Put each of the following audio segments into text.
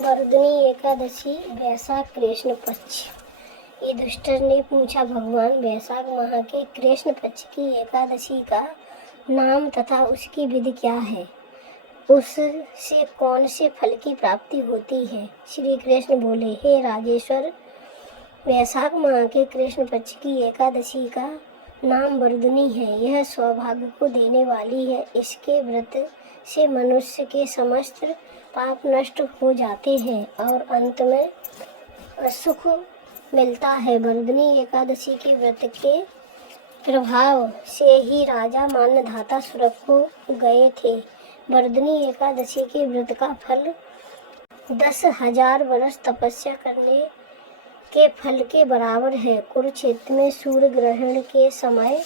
वर्धनी एकादशी वैशाख कृष्ण पक्ष। युधिष्ठिर ने पूछा, भगवान, वैशाख माह के कृष्ण पक्ष की एकादशी का नाम तथा उसकी विधि क्या है? उससे कौन से फल की प्राप्ति होती है? श्री कृष्ण बोले, हे राजेश्वर, वैशाख माह के कृष्ण पक्ष की एकादशी का नाम वर्धनी है। यह सौभाग्य को देने वाली है। इसके व्रत से मनुष्य के समस्त पाप नष्ट हो जाते हैं और अंत में सुख मिलता है। वर्धनी एकादशी के व्रत के प्रभाव से ही राजा मान्यधाता स्वर्ग को गए थे। वर्धनी एकादशी के व्रत का फल 10,000 वर्ष तपस्या करने के फल के बराबर है। कुरुक्षेत्र में सूर्य ग्रहण के समय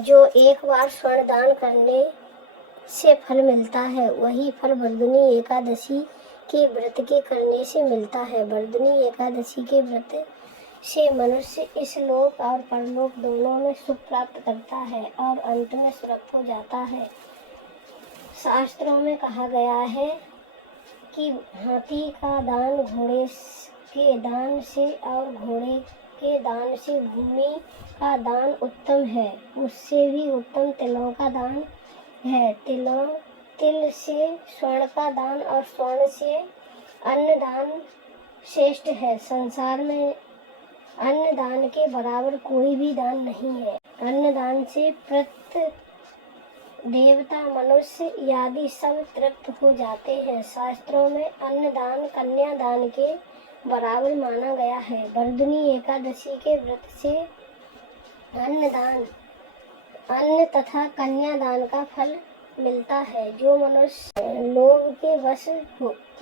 जो एक बार स्वर्ण दान करने से फल मिलता है, वही फल वर्धनी एकादशी के व्रत के करने से मिलता है। वर्धनी एकादशी के व्रत से मनुष्य इस लोक और परलोक दोनों में सुख प्राप्त करता है और अंत में स्वर्ग हो जाता है। शास्त्रों में कहा गया है कि हाथी का दान घोड़े के दान से और घोड़े के दान से भूमि का दान उत्तम है। उससे भी उत्तम तिलों का दान है। तिल से स्वर्ण का दान और स्वर्ण से अन्न दान श्रेष्ठ है। संसार में अन्न दान के बराबर कोई भी दान नहीं है। अन्न दान से प्रत देवता, मनुष्य आदि सब तृप्त हो जाते हैं। शास्त्रों में अन्न दान कन्यादान के बराबर माना गया है। वर्धनी एकादशी के व्रत से अन्न तथा कन्यादान का फल मिलता है। जो मनुष्य लोभ के वश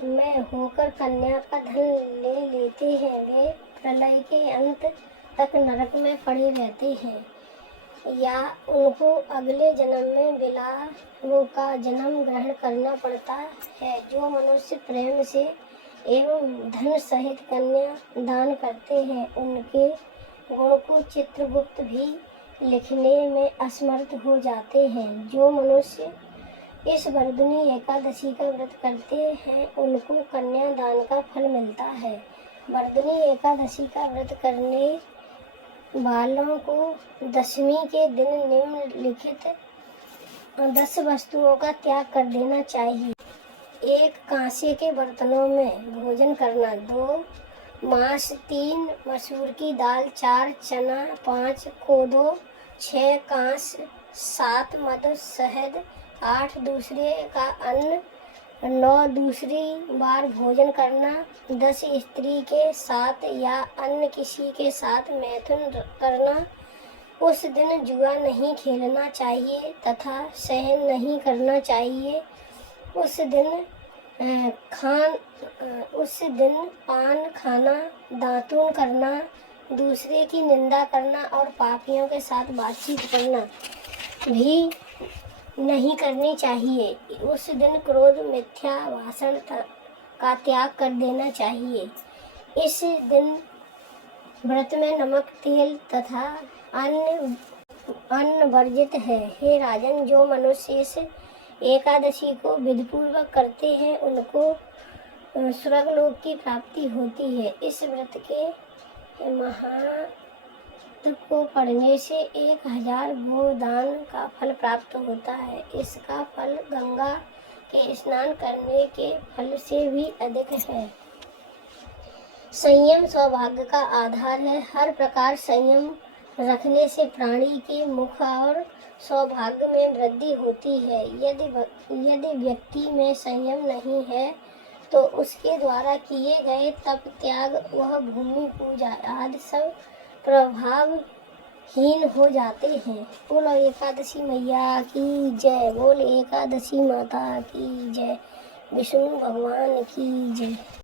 में होकर कन्या का धन ले लेते हैं, वे प्रलय के अंत तक नरक में पड़े रहते हैं या उनको अगले जन्म में बिलाव का जन्म ग्रहण करना पड़ता है। जो मनुष्य प्रेम से एवं धन सहित कन्या दान करते हैं, उनके गुण को चित्रगुप्त भी लिखने में असमर्थ हो जाते हैं। जो मनुष्य इस वर्धनी एकादशी का व्रत करते हैं, उनको कन्यादान का फल मिलता है। वर्धनी एकादशी का व्रत करने वालों को दशमी के दिन निम्नलिखित 10 वस्तुओं का त्याग कर देना चाहिए। 1 कांसे के बर्तनों में भोजन करना। 2 मांस। 3 मसूर की दाल। 4 चना। 5 कोदो। 6 कांस। 7 मधु शहद। 8 दूसरे का अन्न। 9 दूसरी बार भोजन करना। 10 स्त्री के साथ या अन्य किसी के साथ मैथुन करना। उस दिन जुआ नहीं खेलना चाहिए तथा शयन नहीं करना चाहिए। उस दिन पान खाना, दातून करना, दूसरे की निंदा करना और पापियों के साथ बातचीत करना भी नहीं करनी चाहिए। उस दिन क्रोध, मिथ्या भाषण का त्याग कर देना चाहिए। इस दिन व्रत में नमक, तेल तथा अन्न वर्जित है। हे राजन, जो मनुष्य इस एकादशी को विधिपूर्वक करते हैं, उनको स्वर्गलोक की प्राप्ति होती है। इस व्रत के महात्म को पढ़ने से 1000 गोदान का फल प्राप्त होता है। इसका फल गंगा के स्नान करने के फल से भी अधिक है। संयम सौभाग्य का आधार है। हर प्रकार संयम रखने से प्राणी के मुख और सौभाग्य में वृद्धि होती है। यदि व्यक्ति में संयम नहीं है तो उसके द्वारा किए गए तप, त्याग, वह भूमि पूजा आदि सब प्रभावहीन हो जाते हैं। बोलो एकादशी मैया की जय। बोल एकादशी माता की जय। विष्णु भगवान की जय।